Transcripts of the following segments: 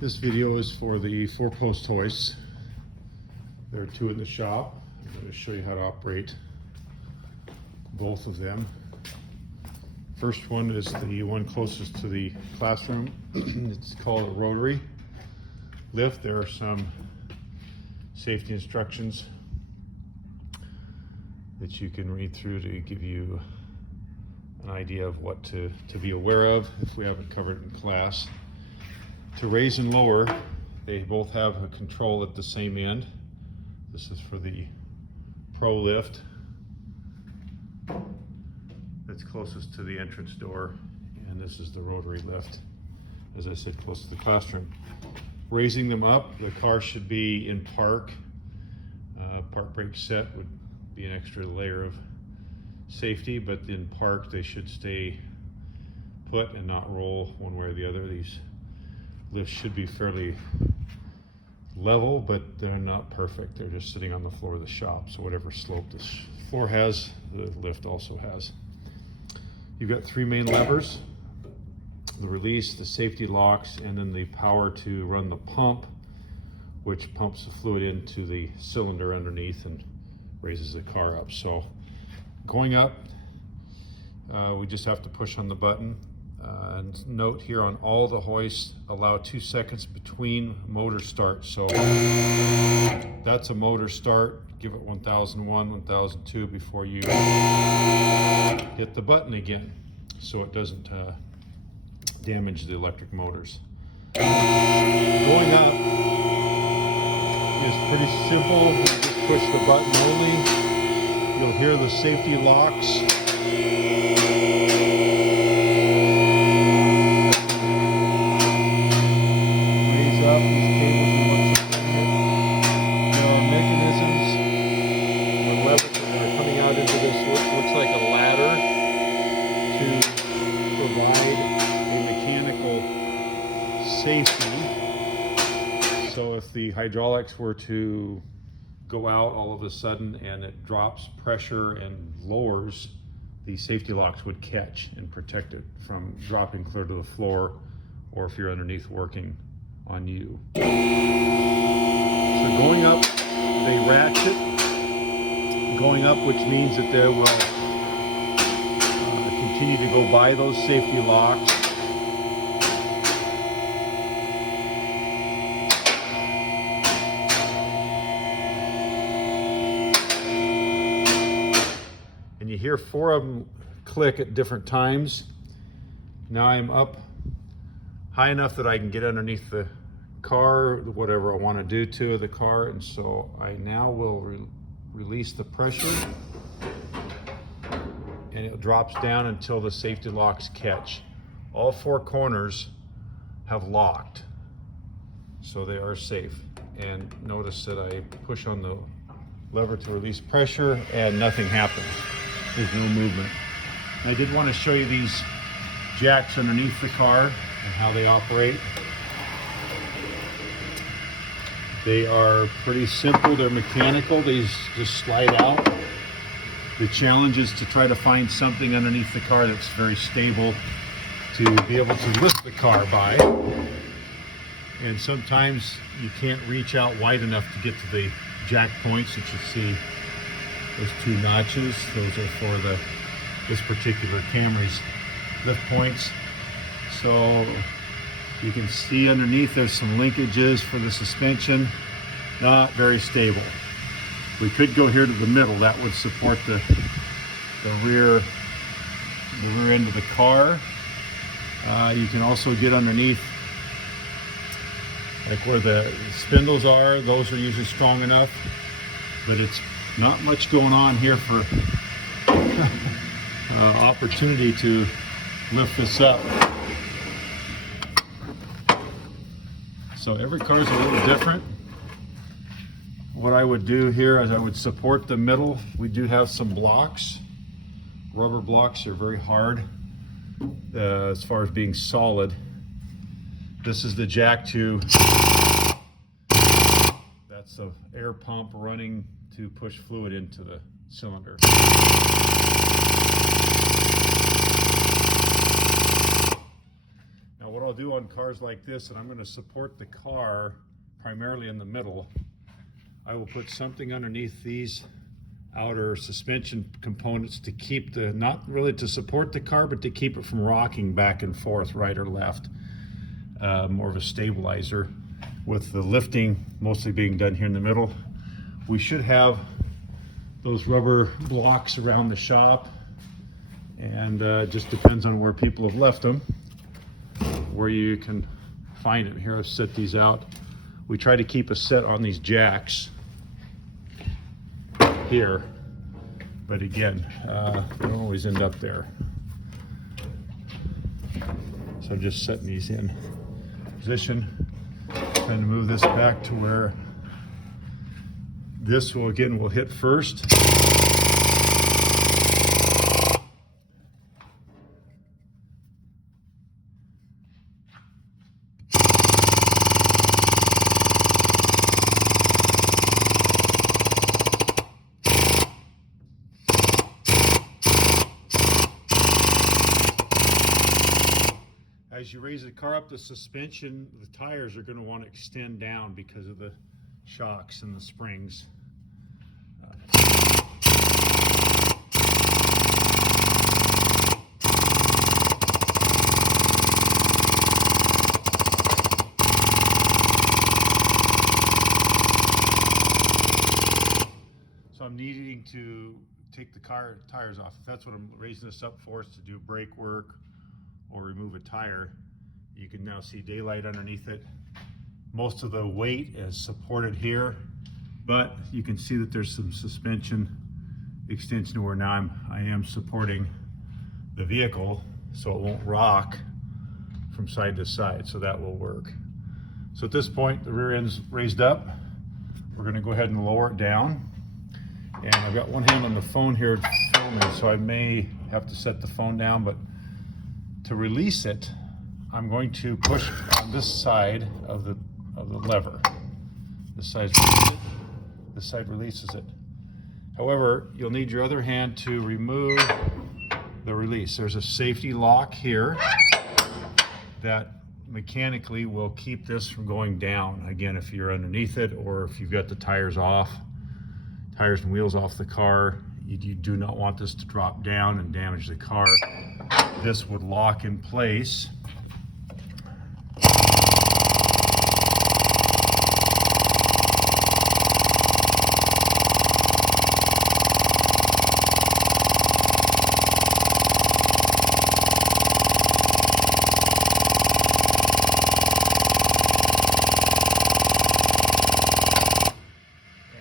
This video is for the 4-post hoists. There are 2 in the shop. I'm going to show you how to operate both of them. First one is the one closest to the classroom. It's called a rotary lift. There are some safety instructions that you can read through to give you an idea of what to be aware of if we haven't covered it in class. To raise and lower, they both have a control at the same end. This is for the Pro lift that's closest to the entrance door, and this is the rotary lift, as I said, close to the classroom. Raising them up, the car should be in park. Park brake set would be an extra layer of safety, but in park they should stay put and not roll one way or the other. These lifts should be fairly level, but they're not perfect. They're just sitting on the floor of the shop, so whatever slope this floor has, the lift also has. You've got 3 main levers: the release, the safety locks, and then the power to run the pump, which pumps the fluid into the cylinder underneath and raises the car up. So going up, we just have to push on the button. And note here, on all the hoists, allow 2 seconds between motor starts. So that's a motor start. Give it 1001, 1002 before you hit the button again, so it doesn't damage the electric motors. Going up is pretty simple. You just push the button only. You'll hear the safety locks. Safety. So if the hydraulics were to go out all of a sudden and it drops pressure and lowers, the safety locks would catch and protect it from dropping clear to the floor, or if you're underneath, working on you. So going up, they ratchet. Going up, which means that they will continue to go by those safety locks. You hear 4 of them click at different times. Now I'm up high enough that I can get underneath the car, whatever I want to do to the car, and so I now will release the pressure, and it drops down until the safety locks catch. All 4 corners have locked, so they are safe. And notice that I push on the lever to release pressure and nothing happens. There's no movement. I did want to show you these jacks underneath the car and how they operate. They are pretty simple. They're mechanical. These just slide out. The challenge is to try to find something underneath the car that's very stable to be able to lift the car by. And sometimes you can't reach out wide enough to get to the jack points that you see. Those 2 notches, those are for this particular Camry's lift points. So you can see underneath there's some linkages for the suspension. Not very stable. We could go here to the middle. That would support the rear end of the car. You can also get underneath, like where the spindles are. Those are usually strong enough, but it's not much going on here for opportunity to lift this up. So every car is a little different. What I would do here is I would support the middle. We do have some blocks. Rubber blocks are very hard as far as being solid. This is the jack to, that's the air pump running to push fluid into the cylinder. Now what I'll do on cars like this, and I'm going to support the car primarily in the middle, I will put something underneath these outer suspension components to keep the, not really to support the car, but to keep it from rocking back and forth, right or left. More of a stabilizer, with the lifting mostly being done here in the middle. We should have those rubber blocks around the shop, and it just depends on where people have left them, where you can find it. Here, I've set these out. We try to keep a set on these jacks here, but again, they don't always end up there. So I'm just setting these in position, trying to move this back to where this will hit first. As you raise the car up, the suspension, the tires are going to want to extend down because of the shocks and the springs. So I'm needing to take the tires off. If that's what I'm raising this up for, is to do brake work or remove a tire. You can now see daylight underneath it. Most of the weight is supported here, but you can see that there's some suspension extension where now I am supporting the vehicle so it won't rock from side to side, so that will work. So at this point, the rear end's raised up. We're gonna go ahead and lower it down. And I've got one hand on the phone here filming, so I may have to set the phone down, but to release it, I'm going to push on this side of the lever. This side releases it. However, you'll need your other hand to remove the release. There's a safety lock here that mechanically will keep this from going down. Again, if you're underneath it, or if you've got the tires and wheels off the car, you do not want this to drop down and damage the car. This would lock in place.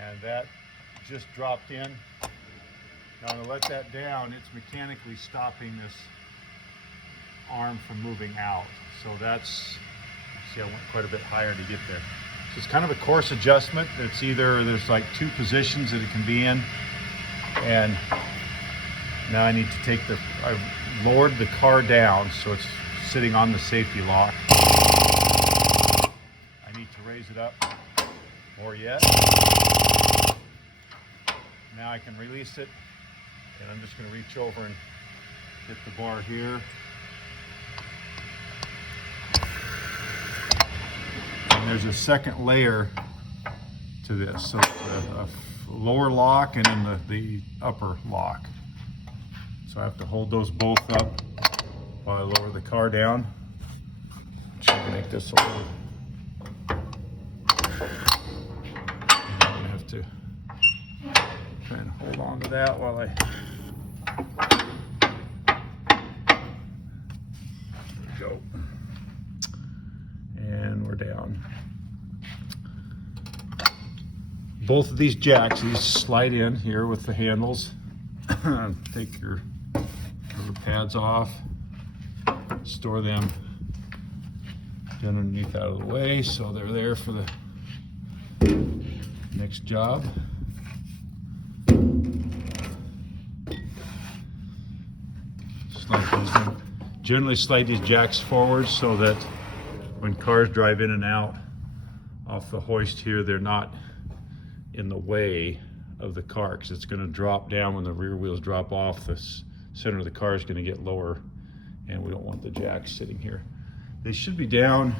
And that just dropped in. Now I'm going to let that down. It's mechanically stopping this arm from moving out. So that's, see, I went quite a bit higher to get there. So it's kind of a course adjustment. It's either, there's like two positions that it can be in. And now I need to take I've lowered the car down so it's sitting on the safety lock. I need to raise it up more yet. Now I can release it. And I'm just going to reach over and hit the bar here. And there's a second layer to this. So a lower lock and then the upper lock. So I have to hold those both up while I lower the car down. Should make this a little. I'm going to have to try and hold on to that while I. Go. And we're down. Both of these jacks, these slide in here with the handles. Take your rubber pads off, store them underneath out of the way so they're there for the next job. Slide these in. Generally slide these jacks forward so that when cars drive in and out off the hoist here, they're not in the way of the car, because it's going to drop down when the rear wheels drop off. The center of the car is going to get lower, and we don't want the jacks sitting here. They should be down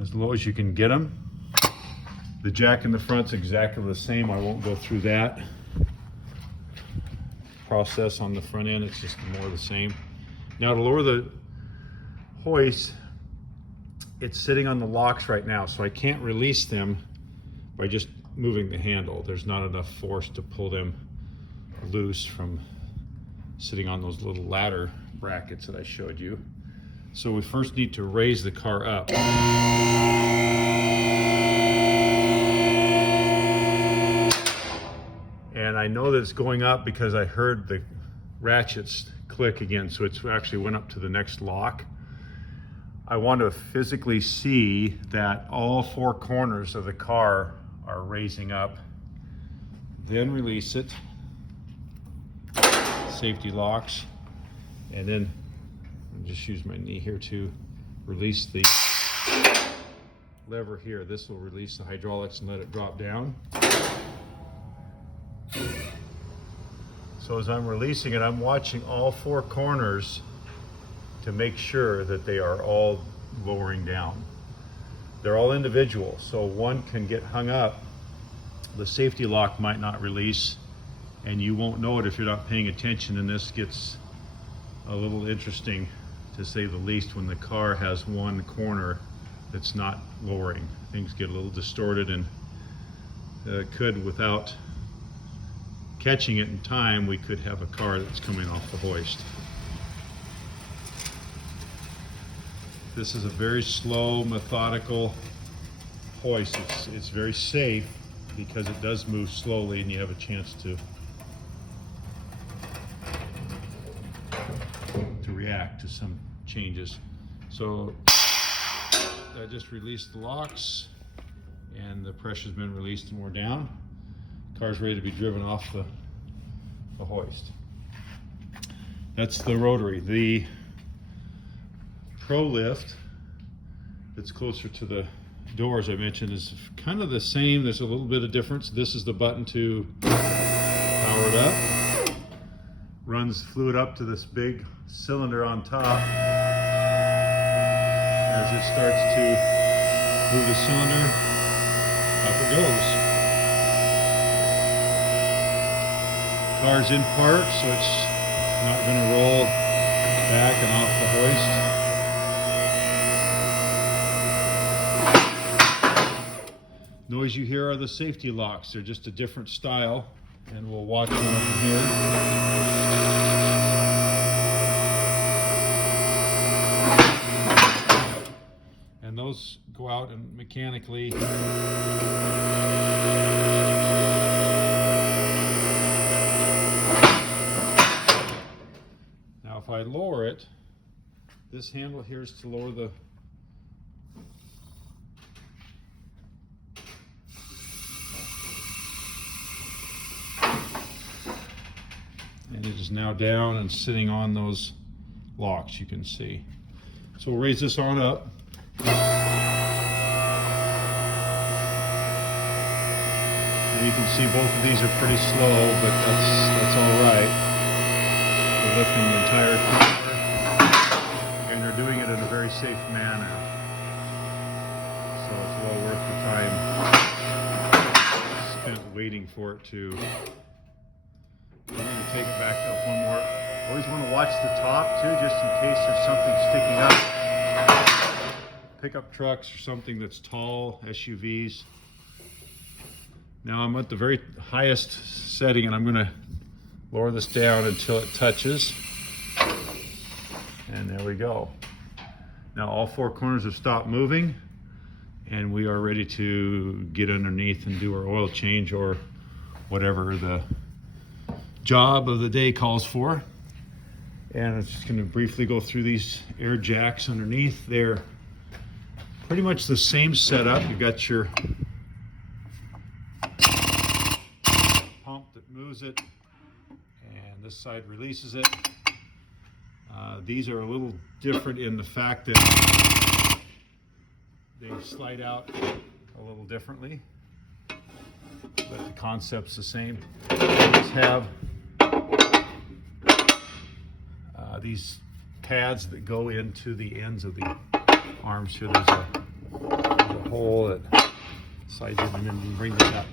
as low as you can get them. The jack in the front's exactly the same. I won't go through that process on the front end. It's just more the same. Now to lower the hoist, it's sitting on the locks right now, so I can't release them by just moving the handle. There's not enough force to pull them loose from sitting on those little ladder brackets that I showed you. So we first need to raise the car up. And I know that it's going up because I heard the ratchets click again, so it's actually went up to the next lock. I want to physically see that all four corners of the car are raising up. Then release it. Safety locks. And then I'll just use my knee here to release the lever here. This will release the hydraulics and let it drop down. So as I'm releasing it, I'm watching all four corners to make sure that they are all lowering down. They're all individual, so one can get hung up. The safety lock might not release, and you won't know it if you're not paying attention, and this gets a little interesting, to say the least, when the car has one corner that's not lowering. Things get a little distorted, and could, without catching it in time, we could have a car that's coming off the hoist. This is a very slow, methodical hoist. It's very safe because it does move slowly and you have a chance to react to some changes. So I just released the locks and the pressure's been released and we're down. Car's ready to be driven off the hoist. That's the rotary. The Pro Lift that's closer to the door, as I mentioned, is kind of the same. There's a little bit of difference. This is the button to power it up. Runs fluid up to this big cylinder on top. As it starts to move the cylinder, up it goes. Car's in park, so it's not going to roll back and off the hoist. Noise you hear are the safety locks. They're just a different style, and we'll watch one of them here. And those go out and mechanically if I lower it, this handle here is to lower the and it is now down and sitting on those locks, you can see. So we'll raise this on up. And you can see both of these are pretty slow, but that's all right. They're lifting the entire car, and they're doing it in a very safe manner. So it's well worth the time spent waiting for it to. I'm going to take it back up one more. Always want to watch the top too, just in case there's something sticking up. Pickup trucks or something that's tall, SUVs. Now I'm at the very highest setting, and I'm going to lower this down until it touches. And there we go. Now all four corners have stopped moving, and we are ready to get underneath and do our oil change or whatever the job of the day calls for. And I'm just going to briefly go through these air jacks underneath. They're pretty much the same setup. You've got your pump that moves it, and this side releases it. These are a little different in the fact that they slide out a little differently, but the concept's the same. These have these pads that go into the ends of the arms here. There's a hole that slides in and then you bring that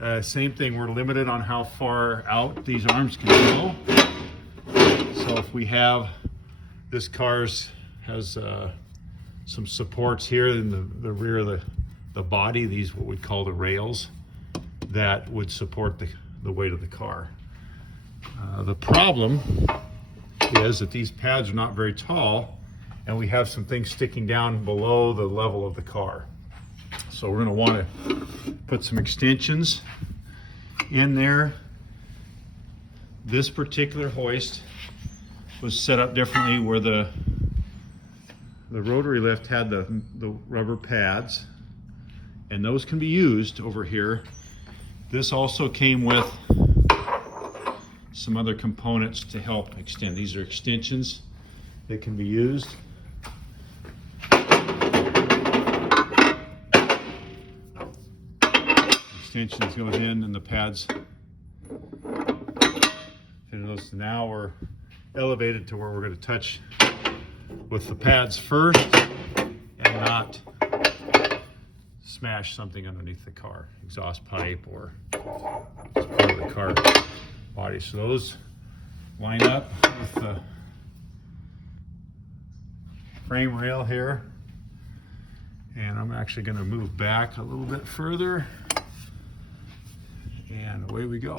up. Same thing, we're limited on how far out these arms can go. So if we have, this car's has some supports here in the rear of the body, these what we'd call the rails, that would support the weight of the car. The problem is that these pads are not very tall and we have some things sticking down below the level of the car. So we're going to want to put some extensions in there. This particular hoist was set up differently where the rotary lift had the rubber pads, and those can be used over here. This also came with some other components to help extend. These are extensions that can be used. Extensions goes in and the pads fit in those. Now we're elevated to where we're going to touch with the pads first and not smash something underneath the car, exhaust pipe or just part of the car body. So those line up with the frame rail here, and I'm actually going to move back a little bit further, and away we go.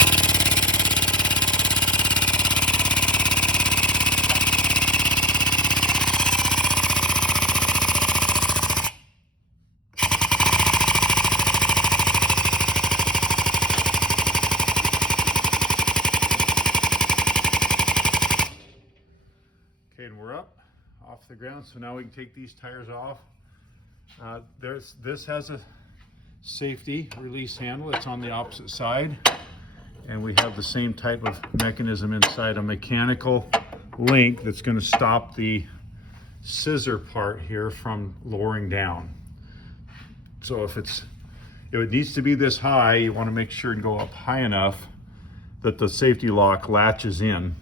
Okay, and we're up off the ground, so now we can take these tires off. This has a safety release handle. It's on the opposite side, and we have the same type of mechanism inside, a mechanical link that's going to stop the scissor part here from lowering down. So if it needs to be this high, you want to make sure and go up high enough that the safety lock latches in.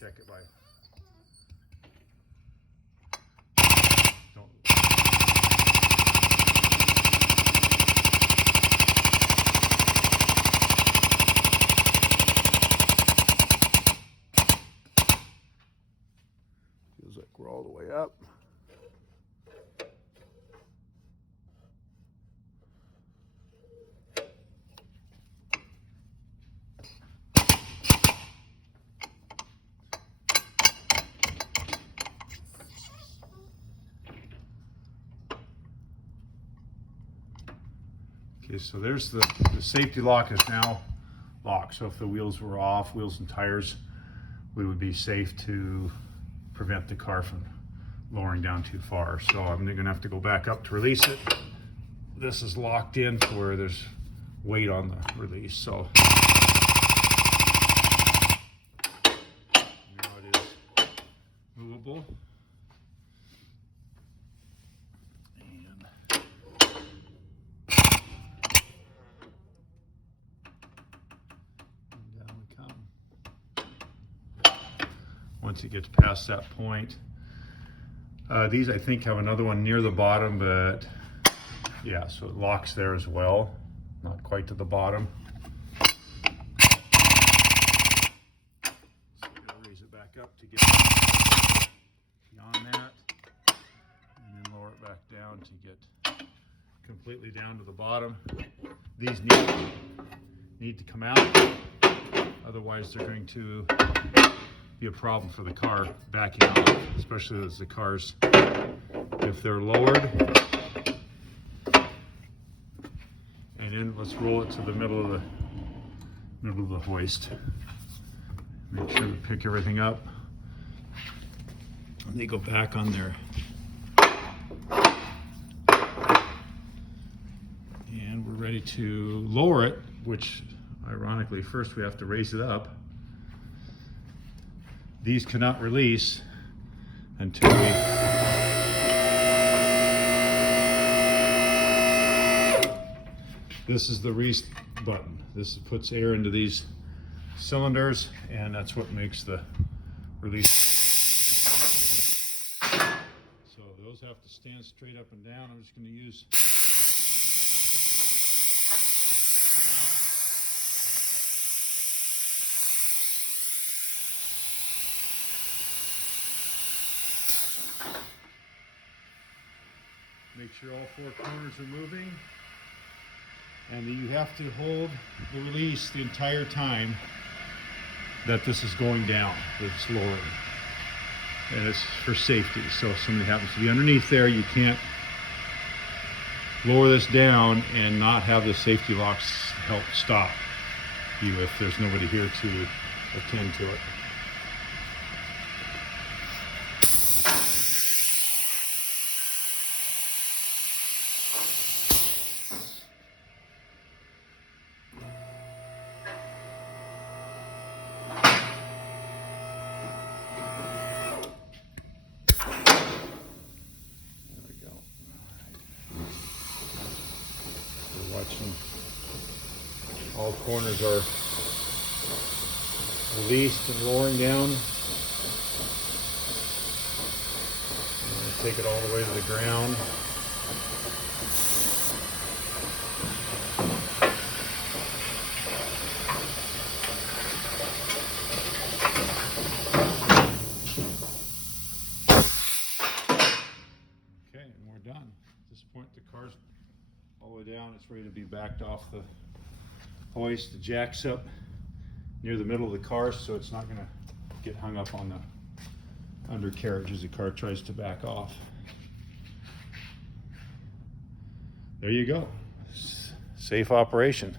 Check it by. Don't. Feels like we're all the way up. Okay, so there's the safety lock is now locked. So if the wheels were off, wheels and tires, we would be safe to prevent the car from lowering down too far. So I'm going to have to go back up to release it. This is locked in to where there's weight on the release. So now it is movable. Once it gets past that point, these I think have another one near the bottom, but yeah, so it locks there as well, not quite to the bottom. So we're going to raise it back up to get beyond that, and then lower it back down to get completely down to the bottom. These need to come out, otherwise they're going to be a problem for the car backing off, especially as the cars, if they're lowered. And then let's roll it to the middle of the hoist. Make sure to pick everything up. And they go back on there. And we're ready to lower it, which ironically first we have to raise it up. These cannot release until we This is the release button. This puts air into these cylinders, and that's what makes the release. So those have to stand straight up and down. I'm just going to use make sure all four corners are moving, and you have to hold the release the entire time that this is going down, that it's lowering. And it's for safety. So if somebody happens to be underneath there, you can't lower this down and not have the safety locks help stop you if there's nobody here to attend to it. Watching, all corners are released and lowering down. Take it all the way to the ground. Okay, and we're done. At this point, the car's all the way down. It's ready to be backed off the hoist. The jack's up near the middle of the car, so it's not going to get hung up on the undercarriage as the car tries to back off. There you go. Safe operation.